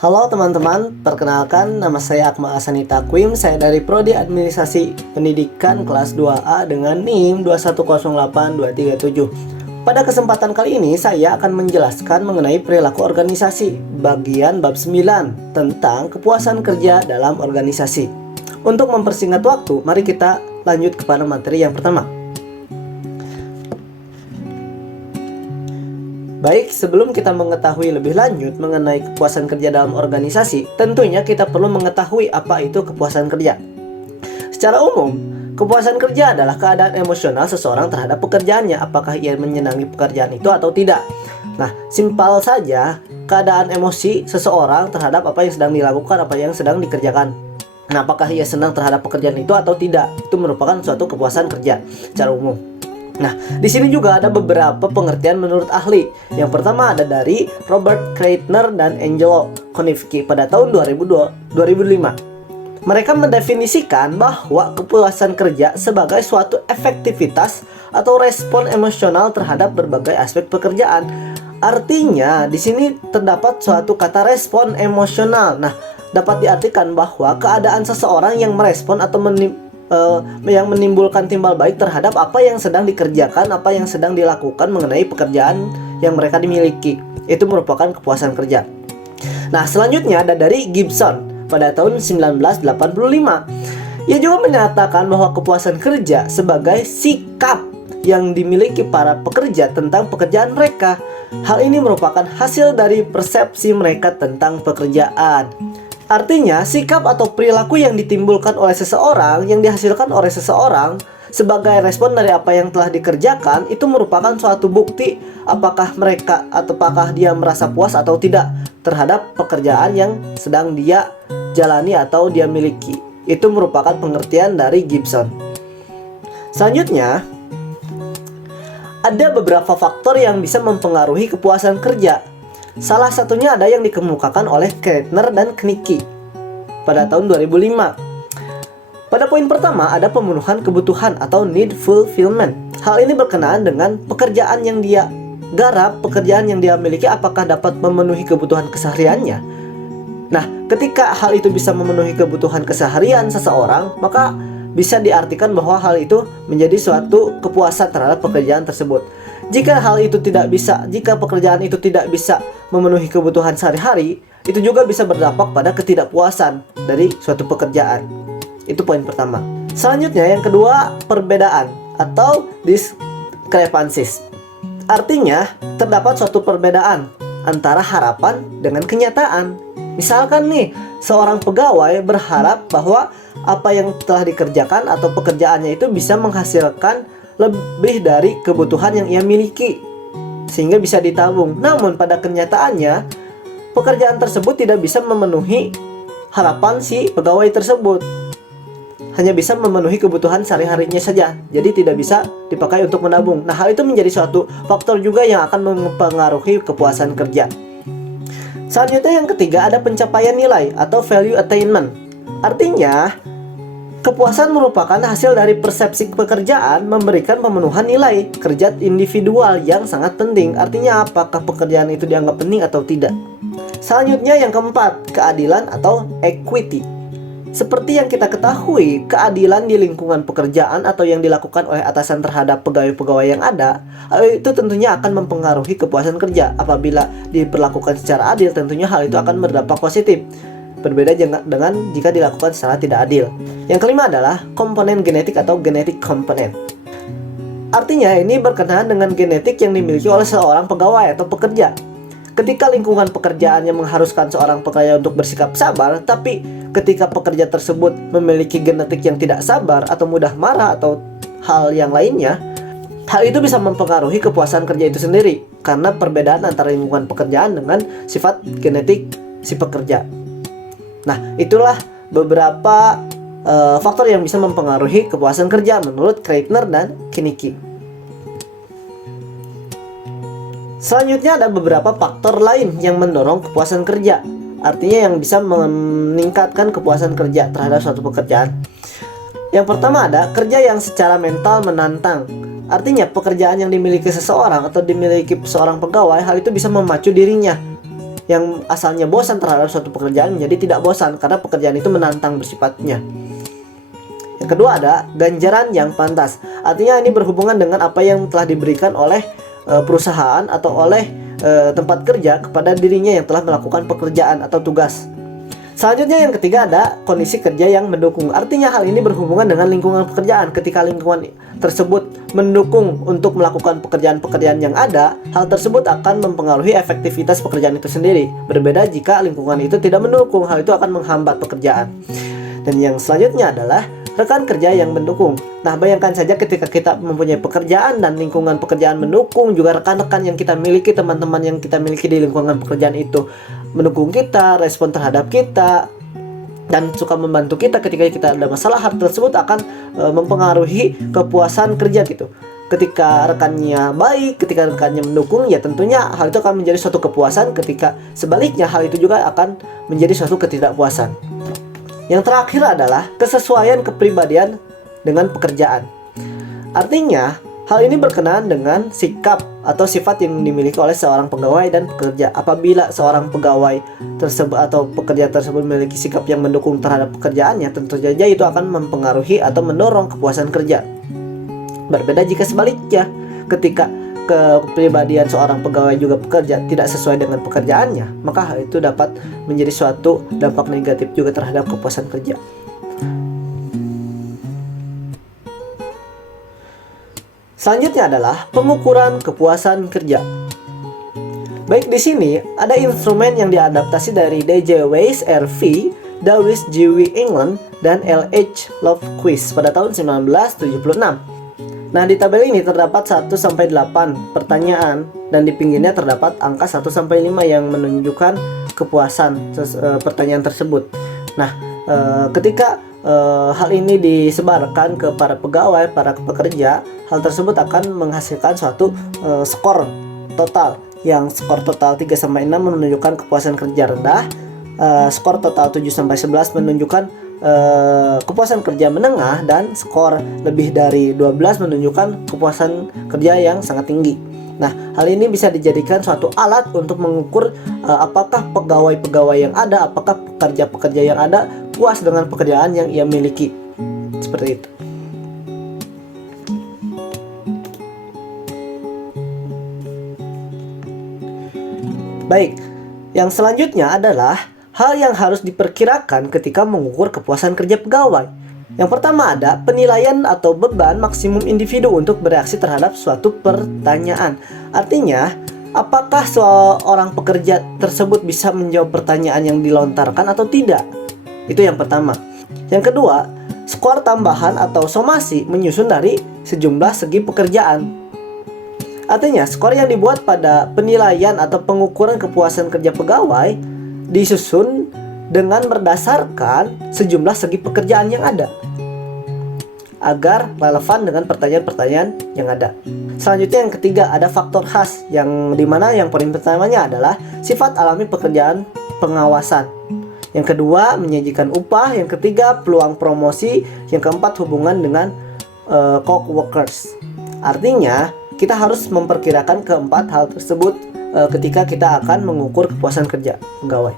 Halo teman-teman, perkenalkan nama saya Akmal Asanita Quim. Saya dari Prodi Administrasi Pendidikan kelas 2A dengan NIM 2108237. Pada kesempatan kali ini saya akan menjelaskan mengenai perilaku organisasi bagian bab 9 tentang kepuasan kerja dalam organisasi. Untuk mempersingkat waktu, mari kita lanjut kepada materi yang pertama. Baik, sebelum kita mengetahui lebih lanjut mengenai kepuasan kerja dalam organisasi, tentunya kita perlu mengetahui apa itu kepuasan kerja. Secara umum, kepuasan kerja adalah keadaan emosional seseorang terhadap pekerjaannya, apakah ia menyenangi pekerjaan itu atau tidak. Nah, simpel saja, keadaan emosi seseorang terhadap apa yang sedang dilakukan, apa yang sedang dikerjakan. Nah, apakah ia senang terhadap pekerjaan itu atau tidak, itu merupakan suatu kepuasan kerja secara umum. Nah, di sini juga ada beberapa pengertian menurut ahli. Yang pertama ada dari Robert Kreitner dan Angelo Konivsky pada tahun 2005. Mereka mendefinisikan bahwa kepuasan kerja sebagai suatu efektivitas atau respon emosional terhadap berbagai aspek pekerjaan. Artinya, di sini terdapat suatu kata respon emosional. Nah, dapat diartikan bahwa keadaan seseorang yang merespon atau yang menimbulkan timbal balik terhadap apa yang sedang dikerjakan, apa yang sedang dilakukan mengenai pekerjaan yang mereka dimiliki. Itu merupakan kepuasan kerja. Nah, selanjutnya ada dari Gibson pada tahun 1985. Ia juga menyatakan bahwa kepuasan kerja sebagai sikap yang dimiliki para pekerja tentang pekerjaan mereka. Hal ini merupakan hasil dari persepsi mereka tentang pekerjaan. Artinya, sikap atau perilaku yang ditimbulkan oleh seseorang, yang dihasilkan oleh seseorang sebagai respon dari apa yang telah dikerjakan, itu merupakan suatu bukti apakah dia merasa puas atau tidak terhadap pekerjaan yang sedang dia jalani atau dia miliki. Itu merupakan pengertian dari Gibson. Selanjutnya, ada beberapa faktor yang bisa mempengaruhi kepuasan kerja. Salah satunya ada yang dikemukakan oleh Kreitner dan Knicky pada tahun 2005. Pada poin pertama ada pemenuhan kebutuhan atau need fulfillment. Hal ini berkenaan dengan pekerjaan yang dia garap, pekerjaan yang dia miliki apakah dapat memenuhi kebutuhan kesehariannya. Nah, ketika hal itu bisa memenuhi kebutuhan keseharian seseorang, maka bisa diartikan bahwa hal itu menjadi suatu kepuasan terhadap pekerjaan tersebut. Jika pekerjaan itu tidak bisa memenuhi kebutuhan sehari-hari, itu juga bisa berdampak pada ketidakpuasan dari suatu pekerjaan. Itu poin pertama. Selanjutnya yang kedua, perbedaan atau discrepancies. Artinya, terdapat suatu perbedaan antara harapan dengan kenyataan. Misalkan nih, seorang pegawai berharap bahwa apa yang telah dikerjakan atau pekerjaannya itu bisa menghasilkan lebih dari kebutuhan yang ia miliki sehingga bisa ditabung. Namun pada kenyataannya pekerjaan tersebut tidak bisa memenuhi harapan si pegawai tersebut. Hanya bisa memenuhi kebutuhan sehari-harinya saja. Jadi tidak bisa dipakai untuk menabung. Nah, hal itu menjadi suatu faktor juga yang akan mempengaruhi kepuasan kerja. Selanjutnya yang ketiga ada pencapaian nilai atau value attainment. Artinya, kepuasan merupakan hasil dari persepsi pekerjaan memberikan pemenuhan nilai kerja individual yang sangat penting. Artinya apakah pekerjaan itu dianggap penting atau tidak. Selanjutnya yang keempat, keadilan atau equity. Seperti yang kita ketahui, keadilan di lingkungan pekerjaan atau yang dilakukan oleh atasan terhadap pegawai-pegawai yang ada, itu tentunya akan mempengaruhi kepuasan kerja. Apabila diperlakukan secara adil, tentunya hal itu akan berdampak positif. Berbeda dengan jika dilakukan secara tidak adil. Yang kelima adalah komponen genetik atau genetic component. Artinya ini berkenaan dengan genetik yang dimiliki oleh seorang pegawai atau pekerja. Ketika lingkungan pekerjaannya mengharuskan seorang pekerja untuk bersikap sabar, tapi ketika pekerja tersebut memiliki genetik yang tidak sabar atau mudah marah atau hal yang lainnya, hal itu bisa mempengaruhi kepuasan kerja itu sendiri karena perbedaan antara lingkungan pekerjaan dengan sifat genetik si pekerja. Nah, itulah beberapa faktor yang bisa mempengaruhi kepuasan kerja menurut Kreitner dan Knicky. Selanjutnya ada beberapa faktor lain yang mendorong kepuasan kerja. Artinya yang bisa meningkatkan kepuasan kerja terhadap suatu pekerjaan. Yang pertama ada kerja yang secara mental menantang. Artinya pekerjaan yang dimiliki seseorang atau dimiliki seorang pegawai, hal itu bisa memacu dirinya yang asalnya bosan terhadap suatu pekerjaan menjadi tidak bosan karena pekerjaan itu menantang bersifatnya. Yang kedua ada ganjaran yang pantas. Artinya ini berhubungan dengan apa yang telah diberikan oleh perusahaan atau oleh tempat kerja kepada dirinya yang telah melakukan pekerjaan atau tugas. Selanjutnya yang ketiga ada kondisi kerja yang mendukung. Artinya hal ini berhubungan dengan lingkungan pekerjaan. Ketika lingkungan tersebut mendukung untuk melakukan pekerjaan-pekerjaan yang ada, hal tersebut akan mempengaruhi efektivitas pekerjaan itu sendiri. Berbeda jika lingkungan itu tidak mendukung, hal itu akan menghambat pekerjaan. Dan yang selanjutnya adalah rekan kerja yang mendukung. Nah, bayangkan saja ketika kita mempunyai pekerjaan dan lingkungan pekerjaan mendukung, juga rekan-rekan yang kita miliki, teman-teman yang kita miliki di lingkungan pekerjaan itu mendukung kita, respon terhadap kita, dan suka membantu kita ketika kita ada masalah, hal tersebut akan mempengaruhi kepuasan kerja gitu. Ketika rekannya baik, ketika rekannya mendukung, ya tentunya hal itu akan menjadi suatu kepuasan. Ketika sebaliknya, hal itu juga akan menjadi suatu ketidakpuasan. Yang terakhir adalah kesesuaian kepribadian dengan pekerjaan. Artinya, hal ini berkenaan dengan sikap atau sifat yang dimiliki oleh seorang pegawai dan pekerja. Apabila seorang pegawai tersebut atau pekerja tersebut memiliki sikap yang mendukung terhadap pekerjaannya, tentu saja itu akan mempengaruhi atau mendorong kepuasan kerja. Berbeda jika sebaliknya, ketika kepribadian seorang pegawai juga pekerja tidak sesuai dengan pekerjaannya, maka hal itu dapat menjadi suatu dampak negatif juga terhadap kepuasan kerja. Selanjutnya adalah pengukuran kepuasan kerja. Baik, di sini ada instrumen yang diadaptasi dari D.J. Weiss R.V., Dawes G.W. England, dan L.H. Lovequist pada tahun 1976. Nah, di tabel ini terdapat 1-8 pertanyaan dan di pinggirnya terdapat angka 1-5 yang menunjukkan kepuasan pertanyaan tersebut. Nah, ketika hal ini disebarkan ke para pegawai, para pekerja, hal tersebut akan menghasilkan suatu skor total. Yang skor total 3-6 menunjukkan kepuasan kerja rendah, skor total 7-11 menunjukkan kepuasan kerja menengah, dan skor lebih dari 12 menunjukkan kepuasan kerja yang sangat tinggi. Nah, hal ini bisa dijadikan suatu alat untuk mengukur apakah pegawai-pegawai yang ada, apakah pekerja-pekerja yang ada puas dengan pekerjaan yang ia miliki. Seperti itu. Baik, yang selanjutnya adalah hal yang harus diperkirakan ketika mengukur kepuasan kerja pegawai. Yang pertama ada penilaian atau beban maksimum individu untuk bereaksi terhadap suatu pertanyaan. Artinya, apakah seorang pekerja tersebut bisa menjawab pertanyaan yang dilontarkan atau tidak? Itu yang pertama. Yang kedua, skor tambahan atau somasi menyusun dari sejumlah segi pekerjaan. Artinya, skor yang dibuat pada penilaian atau pengukuran kepuasan kerja pegawai disusun dengan berdasarkan sejumlah segi pekerjaan yang ada agar relevan dengan pertanyaan-pertanyaan yang ada. Selanjutnya yang ketiga ada faktor khas, yang dimana yang poin pertamanya adalah sifat alami pekerjaan pengawasan. Yang kedua menyajikan upah, yang ketiga peluang promosi, yang keempat hubungan dengan co-workers. Artinya kita harus memperkirakan keempat hal tersebut ketika kita akan mengukur kepuasan kerja pegawai.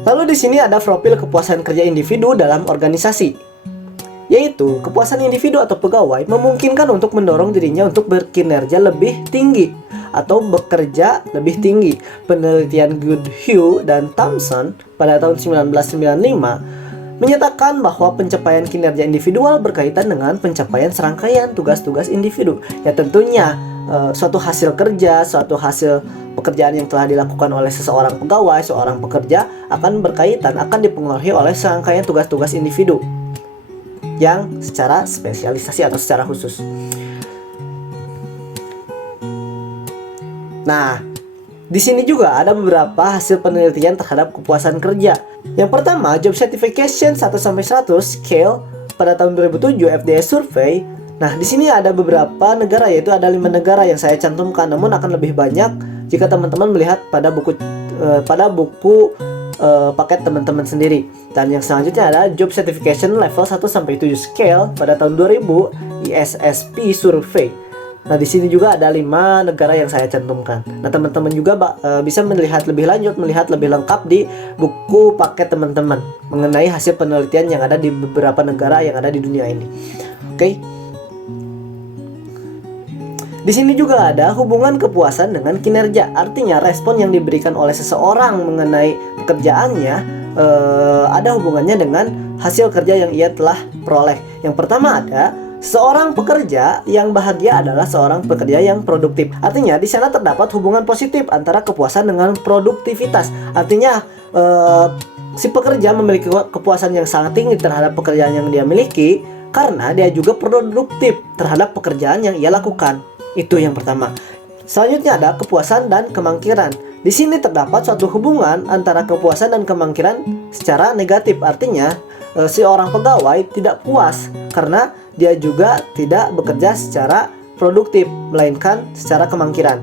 Lalu di sini ada profil kepuasan kerja individu dalam organisasi, yaitu kepuasan individu atau pegawai memungkinkan untuk mendorong dirinya untuk berkinerja lebih tinggi atau bekerja lebih tinggi. Penelitian Goodhue dan Thompson pada tahun 1995 menyatakan bahwa pencapaian kinerja individual berkaitan dengan pencapaian serangkaian tugas-tugas individu. Ya tentunya suatu hasil kerja, suatu hasil pekerjaan yang telah dilakukan oleh seseorang pegawai, seorang pekerja akan dipengaruhi oleh serangkaian tugas-tugas individu yang secara spesialisasi atau secara khusus. Nah, di sini juga ada beberapa hasil penelitian terhadap kepuasan kerja. Yang pertama, Job Satisfaction 1-100 Scale pada tahun 2007 FDA Survey. Nah, di sini ada beberapa negara, yaitu ada 5 negara yang saya cantumkan, namun akan lebih banyak jika teman-teman melihat pada buku paket teman-teman sendiri. Dan yang selanjutnya ada Job Certification Level 1-7 Scale pada tahun 2000 ISSP Survey. Nah, di sini juga ada 5 negara yang saya cantumkan. Nah, teman-teman juga bisa melihat lebih lanjut, melihat lebih lengkap di buku paket teman-teman mengenai hasil penelitian yang ada di beberapa negara yang ada di dunia ini. Oke. Di sini juga ada hubungan kepuasan dengan kinerja. Artinya respon yang diberikan oleh seseorang mengenai pekerjaannya ada hubungannya dengan hasil kerja yang ia telah peroleh. Yang pertama ada seorang pekerja yang bahagia adalah seorang pekerja yang produktif. Artinya di sana terdapat hubungan positif antara kepuasan dengan produktivitas. Artinya si pekerja memiliki kepuasan yang sangat tinggi terhadap pekerjaan yang dia miliki karena dia juga produktif terhadap pekerjaan yang ia lakukan. Itu yang pertama. Selanjutnya ada kepuasan dan kemangkiran. Di sini terdapat suatu hubungan antara kepuasan dan kemangkiran secara negatif. Artinya si orang pegawai tidak puas karena dia juga tidak bekerja secara produktif, melainkan secara kemangkiran.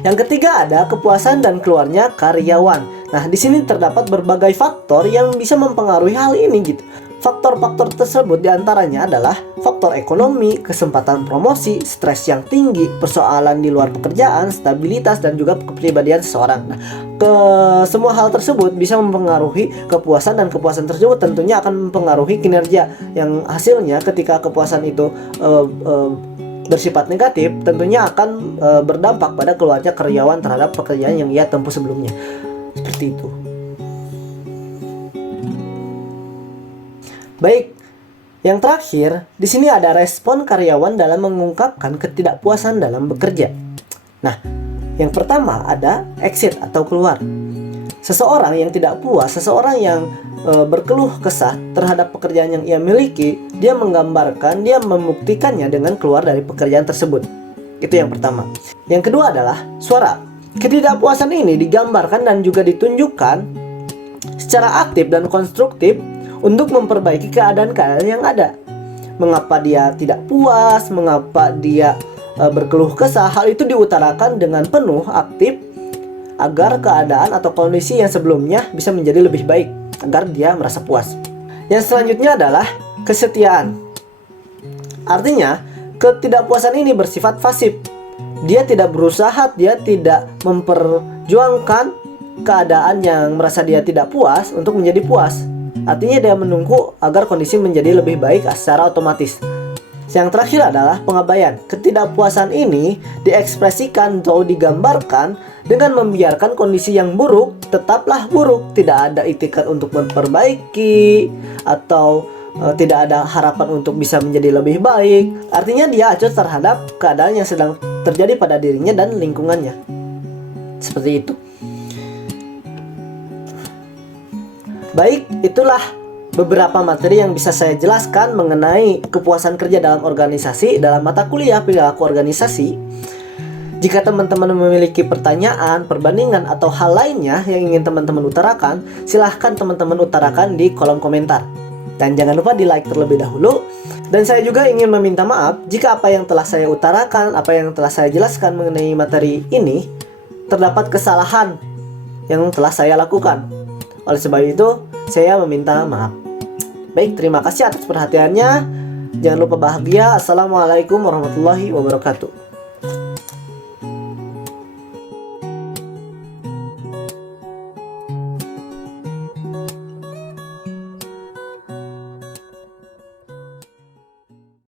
Yang ketiga ada kepuasan dan keluarnya karyawan. Nah, di sini terdapat berbagai faktor yang bisa mempengaruhi hal ini gitu. Faktor-faktor tersebut diantaranya adalah faktor ekonomi, kesempatan promosi, stres yang tinggi, persoalan di luar pekerjaan, stabilitas, dan juga kepribadian seseorang. Nah, semua hal tersebut bisa mempengaruhi kepuasan, dan kepuasan tersebut tentunya akan mempengaruhi kinerja, yang hasilnya ketika kepuasan itu bersifat negatif, tentunya akan berdampak pada keluarnya karyawan terhadap pekerjaan yang ia tempuh sebelumnya. Seperti itu. Baik, yang terakhir, di sini ada respon karyawan dalam mengungkapkan ketidakpuasan dalam bekerja. Nah, yang pertama ada exit atau keluar. Seseorang yang tidak puas, seseorang yang berkeluh kesah terhadap pekerjaan yang ia miliki, dia menggambarkan, dia membuktikannya dengan keluar dari pekerjaan tersebut. Itu yang pertama. Yang kedua adalah suara. Ketidakpuasan ini digambarkan dan juga ditunjukkan secara aktif dan konstruktif untuk memperbaiki keadaan-keadaan yang ada. Mengapa dia tidak puas, mengapa dia berkeluh kesah, hal itu diutarakan dengan penuh aktif agar keadaan atau kondisi yang sebelumnya bisa menjadi lebih baik, agar dia merasa puas. Yang selanjutnya adalah kesetiaan. Artinya, ketidakpuasan ini bersifat pasif. Dia tidak berusaha, dia tidak memperjuangkan keadaan yang merasa dia tidak puas untuk menjadi puas. Artinya dia menunggu agar kondisi menjadi lebih baik secara otomatis. Yang terakhir adalah pengabaian. Ketidakpuasan ini diekspresikan atau digambarkan dengan membiarkan kondisi yang buruk tetaplah buruk. Tidak ada itikad untuk memperbaiki atau tidak ada harapan untuk bisa menjadi lebih baik. Artinya dia acuh terhadap keadaan yang sedang terjadi pada dirinya dan lingkungannya. Seperti itu. Baik, itulah beberapa materi yang bisa saya jelaskan mengenai kepuasan kerja dalam organisasi dalam mata kuliah perilaku organisasi. Jika teman-teman memiliki pertanyaan, perbandingan, atau hal lainnya yang ingin teman-teman utarakan, silahkan teman-teman utarakan di kolom komentar. Dan jangan lupa di like terlebih dahulu. Dan saya juga ingin meminta maaf jika apa yang telah saya utarakan, apa yang telah saya jelaskan mengenai materi ini, terdapat kesalahan yang telah saya lakukan. Oleh sebab itu, saya meminta maaf. Baik, terima kasih atas perhatiannya. Jangan lupa bahagia. Assalamualaikum warahmatullahi wabarakatuh.